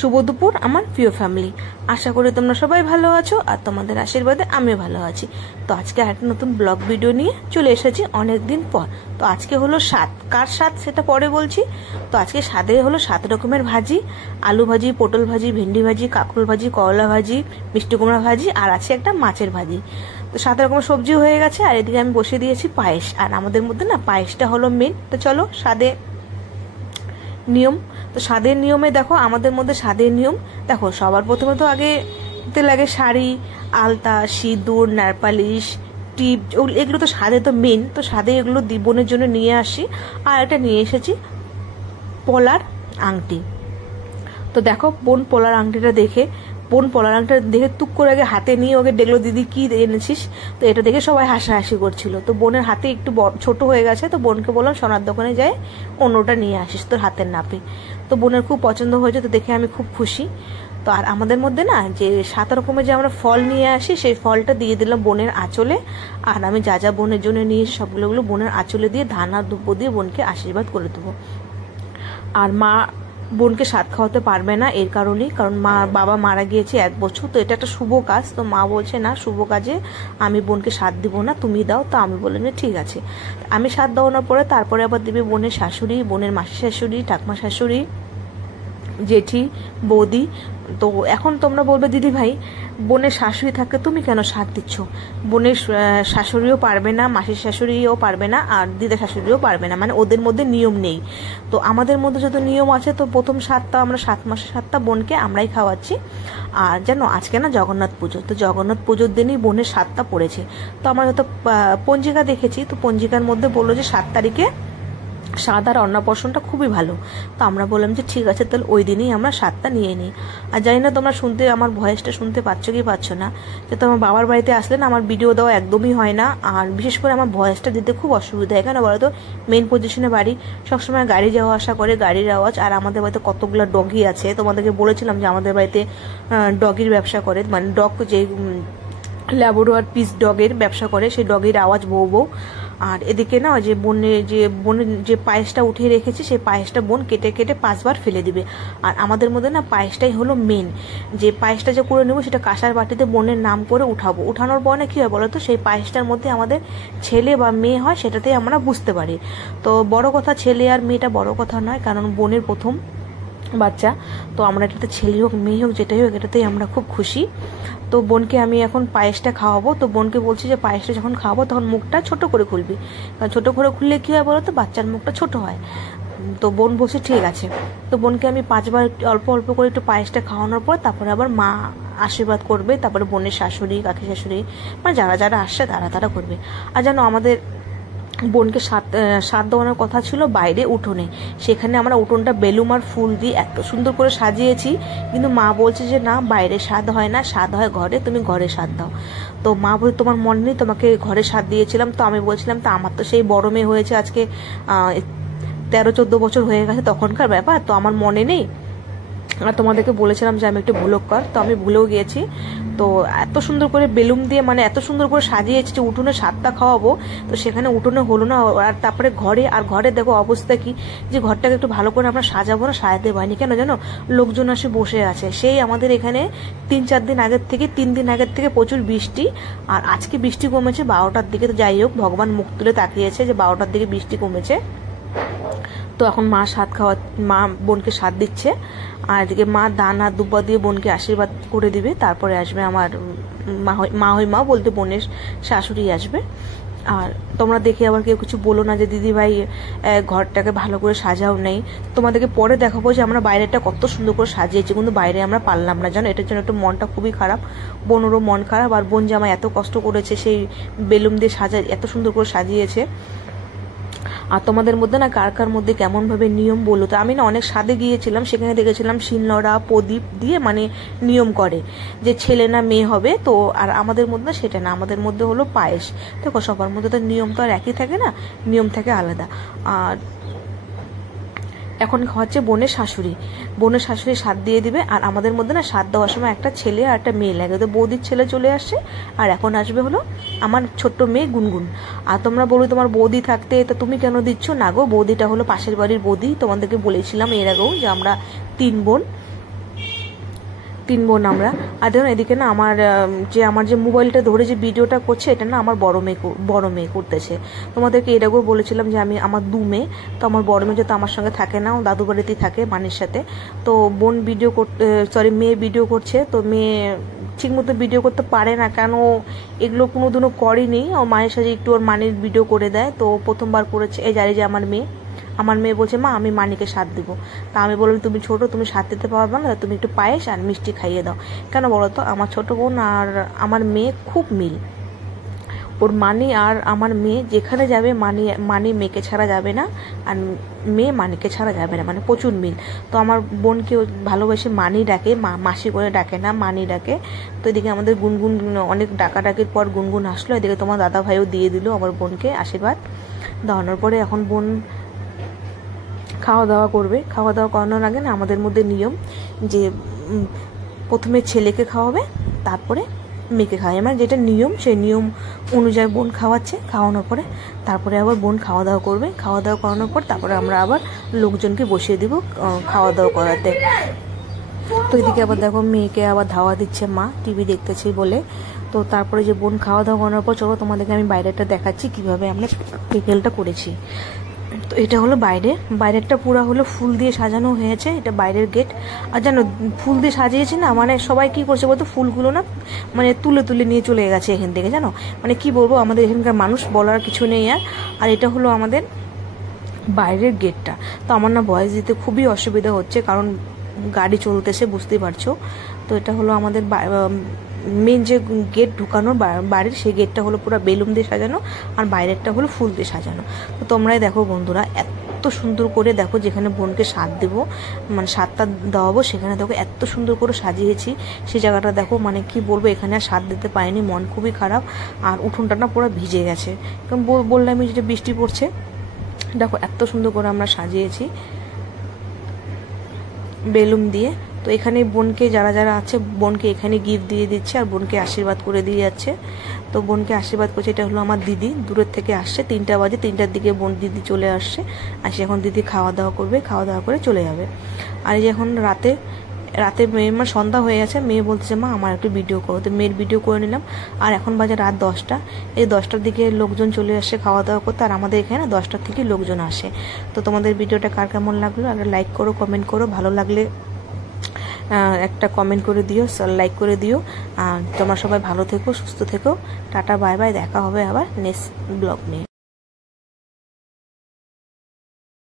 শুভ দুপুর আমার প্রিয় ফ্যামিলি, আশা করি তোমরা সবাই ভালো আছো আর তোমাদের আশীর্বাদে আমিও ভালো আছি। তো আজকে একটা নতুন ব্লগ ভিডিও নিয়ে চলে এসেছি অনেক দিন পর। তো আজকে হলো স্বাদ, কার স্বাদ সেটা পরে বলছি। তো আজকে স্বাদে হলো 7 রকমের ভাজি, আলু ভাজি, পটল ভাজি, ভেন্ডি ভাজি, কাঁকরোল ভাজি, করলা ভাজি, মিষ্টি কুমড়া ভাজি, আর আছে একটা মাছের ভাজি। তো 7 রকমের সবজি হয়ে গেছে, আর এদিকে আমি বসিয়ে দিয়েছি পায়েস। আর আমাদের মধ্যে না পায়েসটা হলো মেন। তো চলো স্বাদে নিয়ম। তো স্বাদের নিয়মে দেখো, আমাদের মধ্যে স্বাদের নিয়ম দেখো, সবার প্রথমে তো আগে দিতে লাগে শাড়ি, আলতা, সিঁদুর, নেলপালিশ, টিপ, এগুলো তো স্বাদে তো মেন। তো স্বাদে এগুলো বোনের জন্য নিয়ে আসি। আর একটা নিয়ে এসেছি পলার আংটি। তো দেখো বোন পলার আংটিটা দেখে তুক করে আগে হাতে নিয়ে ওকে দেখলো, দিদি কি এনেছিস? তো এটা দেখে সবাই হাসাহাসি করছিল। তো বোনের হাতে একটু ছোট হয়ে গেছে, তো বোনকে বললাম সোনার দোকানে যাই অন্যটা নিয়ে আসিস তোর হাতের নাপে। তো বোনের খুব পছন্দ হয়েছে, তো দেখে আমি খুব খুশি। তো আর আমাদের মধ্যে না যে 7 রকমের যে আমরা ফল নিয়ে আসি, সেই ফলটা দিয়ে দিলাম বোনের আঁচলে। আর আমি যা যা বোনের জন্য নিয়ে এসে সবগুলো বোনের আঁচলে দিয়ে ধান আর দুব্বো দিয়ে বোনকে আশীর্বাদ করে দেবো। আর মা বোনকে স্বাদ খাওয়াতে পারবে না এর কারণেই, কারণ বাবা মারা গিয়েছে 1 বছর। তো এটা একটা শুভ কাজ, তো মা বলছে না শুভ কাজে আমি বোনকে স্বাদ দিব না, তুমি দাও। তো আমি বললাম যে ঠিক আছে। আমি স্বাদ দেওয়ানোর পরে তারপরে আবার দিবে বোনের শাশুড়ি, বোনের মাসি শাশুড়ি, ঠাকমা শাশুড়ি, জেঠি, বৌদি। তো এখন তোমরা বলবে দিদি ভাই বোনের শাশুড়ি থাকতে তুমি কেন স্বাদ দিচ্ছ? বোনের শাশুড়িও পারবে না, মাসির শাশুড়িও পারবে না, আর দিদা শাশুড়িও পারবে না, মানে ওদের মধ্যে নিয়ম নেই। তো আমাদের মধ্যে যত নিয়ম আছে, তো প্রথম স্বাদটা আমরা 7 মাসের স্বাদটা বোনকে আমরাই খাওয়াচ্ছি। আর জানো আজকে না জগন্নাথ পুজো, তো জগন্নাথ পুজোর দিনই বোনের স্বাদটা পড়েছে। তো আমরা যত পঞ্জিকা দেখেছি, তো পঞ্জিকার মধ্যে বললো যে 7 তারিখে স্বাদ আর অন্নপ্রাশনটা খুবই ভালো। তো আমরা বললাম যে ঠিক আছে, তাহলে ওই দিনই আমরা স্বাদটা নিয়ে নিই। আর জানি না তোমরা শুনতে, আমার ভয়েসটা শুনতে পাচ্ছ কি পাচ্ছ না, যে তোমার বাবার বাড়িতে আসলে না আমার ভিডিও দেওয়া একদমই হয় না। আর বিশেষ করে আমার ভয়েসটা দিতে খুব অসুবিধা হয়, কেন বলো তো, মেন পজিশনে বাড়ি, সবসময় গাড়ি যাওয়া আসা করে, গাড়ির আওয়াজ। আর আমাদের বাড়িতে কতগুলো ডগি আছে, তোমাদেরকে বলেছিলাম যে আমাদের বাড়িতে ডগির ব্যবসা করে, মানে ডগ যে ল্যাবরেটরি পিস ডগের ব্যবসা করে, সেই ডগের আওয়াজ বউ বউ। আর এদিকে না যে বোনের যে পায়েসটা উঠিয়ে রেখেছি, সেই পায়েসটা বোন কেটে কেটে 5 বার ফেলে দিবে। আর আমাদের মধ্যে না পায়েসটাই হলো মেন, যে পায়েসটা যে করে নেবো সেটা কাঁসার বাটিতে বোনের নাম করে উঠাবো। উঠানোর পরে কি হয় বলো তো, সেই পায়েসটার মধ্যে আমাদের ছেলে বা মেয়ে হয় সেটাতেই আমরা বুঝতে পারি। তো বড় কথা ছেলে আর মেয়েটা বড় কথা নয়, কারণ বোনের প্রথম বাচ্চা। তো আমরা এটাতে ছেলে হোক মেয়ে হোক যেটাই হোক, এটাতেই আমরা খুব খুশি। তো বোনকে আমি এখন পায়েসটা খাওয়াবো। তো বোনকে বলছি যে পায়েসটা যখন খাওয়াবো তখন মুখটা ছোট করে খুলবি, কারণ ছোট করে খুললে কী হয় বলো তো, বাচ্চার মুখটা ছোট হয়। তো বোন বলছে ঠিক আছে। তো বোনকে আমি 5 বার অল্প অল্প করে একটু পায়েসটা খাওয়ানোর পর তারপরে আবার মা আশীর্বাদ করবে, তারপরে বোনের শাশুড়ি, কাকি শাশুড়ি, মানে যারা যারা আসছে তারা করবে। আর জানো আমাদের বোনকে স্বাদ দেওয়ানোর কথা ছিল বাইরে উঠোনে, সেখানে আমরা উঠোনটা বেলুম আর ফুল দিয়ে এত সুন্দর করে সাজিয়েছি, কিন্তু মা বলছে যে না বাইরে স্বাদ হয় না, স্বাদ হয় ঘরে, তুমি ঘরে স্বাদ দাও। তো মা বলছে তোমার মনে নেই তোমাকে ঘরে স্বাদ দিয়েছিলাম? তো আমি বলছিলাম তো আমার তো সেই বড় মেয়ে হয়েছে আজকে 13-14 বছর হয়ে গেছে, তখনকার ব্যাপার, তো আমার মনে নেই। আর তোমাদেরকে বলেছিলাম যে আমি একটু ভুলক্কর, তো আমি ভুলেও গিয়েছি। তো এত সুন্দর করে বেলুন দিয়ে, মানে এত সুন্দর করে সাজিয়েছি যে উঠোনে স্বাদটা খাওয়াবো, তো সেখানে উঠোনে হলো না। আর তারপরে ঘরে দেখো অবস্থা কি, যে ঘরটাকে একটু ভালো করে আমরা সাজাবো না, সাজাতে পারিনি। কেন জানো, লোকজন আসে বসে আছে। সেই আমাদের এখানে 3-4 দিন আগের থেকে, 3 দিন আগের থেকে প্রচুর বৃষ্টি। আর আজকে বৃষ্টি কমেছে 12টার দিকে। তো যাই হোক, ভগবান মুখ তুলে তাকিয়েছে যে 12টার দিকে বৃষ্টি কমেছে। তো এখন মা বোনকে স্বাদ দিচ্ছে। আর এদিকে মা দান আর দুব্বা দিয়ে বোনকে আশীর্বাদ করে দিবে। তারপরে আসবে আমার মা বলতে বোনের শাশুড়ি আসবে। আর তোমরা দেখে আবার কেউ কিছু বলো না যে দিদি ভাই ঘরটাকে ভালো করে সাজাও নেই। তোমাদেরকে পরে দেখাবো যে আমরা বাইরেটা কত সুন্দর করে সাজিয়েছি, কিন্তু বাইরে আমরা পারলাম না, জানো এটার জন্য একটু মনটা খুবই খারাপ। বোনেরও মন খারাপ। আর বোন যে আমার এত কষ্ট করেছে, সেই বেলুন দিয়ে এত সুন্দর করে সাজিয়েছে। আর তোমাদের মধ্যে না কার কার মধ্যে কেমন ভাবে নিয়ম বলো তো। আমি না অনেক স্বাদে গিয়েছিলাম, সেখানে দেখেছিলাম শিলনোড়া প্রদীপ দিয়ে মানে নিয়ম করে যে ছেলে না মেয়ে হবে। তো আর আমাদের মধ্যে সেটা না, আমাদের মধ্যে হলো পায়েস। দেখো সবার মধ্যে তো নিয়ম তো আর একই থাকে না, নিয়ম থাকে আলাদা। আর এখন হচ্ছে বোনের শাশুড়ি স্বাদ দিয়ে দিবে। আর আমাদের মধ্যে না স্বাদ দেওয়ার সময় একটা ছেলে আর একটা মেয়ে লাগে। তো বৌদির ছেলে চলে আসছে, আর এখন আসবে হলো আমার ছোট্ট মেয়ে গুনগুন। আর তোমরা বলো তোমার বৌদি থাকতে তো তুমি কেন দিচ্ছ? না গো, বৌদিটা হলো পাশের বাড়ির বৌদি, তোমাদেরকে বলেছিলাম এর আগেও যে আমরা 3 বোন। 3 বোন আমরা। আর দেখুন এদিকে না আমার যে মোবাইলটা ধরে যে ভিডিওটা করছে এটা না আমার বড় মেয়ে করতেছে। তোমাদেরকে এর আগেও বলেছিলাম যে আমার 2 মেয়ে, তো আমার বড় মেয়ে যেহেতু আমার সঙ্গে থাকে না, ও দাদু বাড়িতেই থাকে মানির সাথে। তো বোন মেয়ে ভিডিও করছে, তো মেয়ে ঠিক মতো ভিডিও করতে পারে না, কেন এগুলো কোনোদিনও করেনি। ও মায়ের সাথে একটু ওর মানির ভিডিও করে দেয়, তো প্রথমবার করেছে। এই জানি যে আমার মেয়ে বলছে মা আমি মানিকে স্বাদ দিব। তা আমি বললাম তুমি ছোট, তুমি স্বাদ দিতে পারবে না, তুমি একটু পায়েস আর মিষ্টি খাইয়ে দাও। কেন বলো তো, আমার ছোট বোন আর আমার মেয়ে খুব মিল। ওর মানি আর আমার মেয়ে যেখানে যাবে মানি মেয়েকে ছাড়া যাবে না, আর মেয়ে মানিকে ছাড়া যাবে না, মানে প্রচুর মিল। তো আমার বোনকে ভালোবেসে মানি ডাকে, মাসি করে ডাকে না, মানি ডাকে। তো এদিকে আমাদের গুনগুন অনেক ডাকাডাকির পর গুনগুন আসলো। এদিকে তোমার দাদা ভাইও দিয়ে দিল আমার বোনকে আশীর্বাদ। দেওয়ানোর পরে এখন বোন খাওয়া দাওয়া করবে। খাওয়া দাওয়া করানোর আগে না আমাদের মধ্যে নিয়ম যে প্রথমে ছেলেকে খাওয়াবে, তারপরে মেয়েকে খাওয়াবে, মানে যেটা নিয়ম সেই নিয়ম অনুযায়ী বোন খাওয়াচ্ছে। খাওয়ানোর পরে তারপরে আবার বোন খাওয়া দাওয়া করবে। খাওয়া দাওয়া করানোর পর তারপরে আমরা আবার লোকজনকে বসিয়ে দিব খাওয়া দাওয়া করাতে। তো এদিকে আবার দেখো মেয়েকে আবার ধাওয়া দিচ্ছে মা, টিভি দেখতেছি বলে। তো তারপরে যে বোন খাওয়া দাওয়া করানোর পর চলো তোমাদেরকে আমি বাইরেটা দেখাচ্ছি কিভাবে আমরা প্যান্ডেলটা করেছি। তো এটা হলো বাইরেরটা পুরো হলো ফুল দিয়ে সাজানো হয়েছে, এটা বাইরের গেট। আর জানো ফুল দিয়ে সাজিয়েছি না, মানে সবাই কি করছে বলতো, ফুলগুলো না মানে তুলে নিয়ে চলে গেছে এখান থেকে, জানো মানে কি বলবো, আমাদের এখানকার মানুষ বলার কিছু নেই। আর এটা হলো আমাদের বাইরের গেটটা। তো আমার না ভয়েস দিতে খুবই অসুবিধা হচ্ছে, কারণ গাড়ি চলতেছে বুঝতেই পারছো। তো এটা হলো আমাদের মেন যে গেট ঢুকানোর বাড়ির, সেই গেটটা হলো পুরো বেলুন দিয়ে সাজানো, আর বাইরেরটা হলো ফুল দিয়ে সাজানো। তো তোমরাই দেখো বন্ধুরা, এত সুন্দর করে দেখো, যেখানে বোনকে স্বাদ দেবো, মানে স্বাদটা দেওয়াবো, সেখানে দেখো এত সুন্দর করে সাজিয়েছি। সেই জায়গাটা দেখো, মানে কি বলবো, এখানে আর স্বাদ দিতে পারিনি, মন খুবই খারাপ। আর উঠোনটা না পুরো ভিজে গেছে, কারণ বললামই যেটা বৃষ্টি পড়ছে। দেখো এত সুন্দর করে আমরা সাজিয়েছি বেলুন দিয়ে। তো এখানে বোনকে যারা আছে, বোনকে এখানে গিফট দিয়ে দিচ্ছে, আর বোনকে আশীর্বাদ করে দিয়ে যাচ্ছে। তো বোনকে আশীর্বাদ করছে, এটা হলো আমার দিদি, দূরের থেকে আসছে। 3টা বাজে, 3টার দিকে দিদি চলে আসছে। আসে এখন দিদি খাওয়া দাওয়া করবে, খাওয়া দাওয়া করে চলে যাবে। আর এই যে এখন রাতে মেয়ে আমার সন্ধ্যা হয়ে গেছে, মেয়ে বলতেছে মা আমার একটু ভিডিও করো। তো মেয়ের ভিডিও করে নিলাম। আর এখন বাজে রাত 10টা। এই 10টার দিকে লোকজন চলে আসে খাওয়া দাওয়া করতে, আর আমাদের এখানে 10টার থেকে লোকজন আসে। তো তোমাদের ভিডিওটা কার কেমন লাগলো, আর লাইক করো, কমেন্ট করো, ভালো লাগলে একটা কমেন্ট করে দিও, লাইক করে দিও। তোমরা সবাই ভালো থেকো, সুস্থ থেকো। টাটা বাই বাই, দেখা হবে আবার নেক্সট ব্লগ নিয়ে।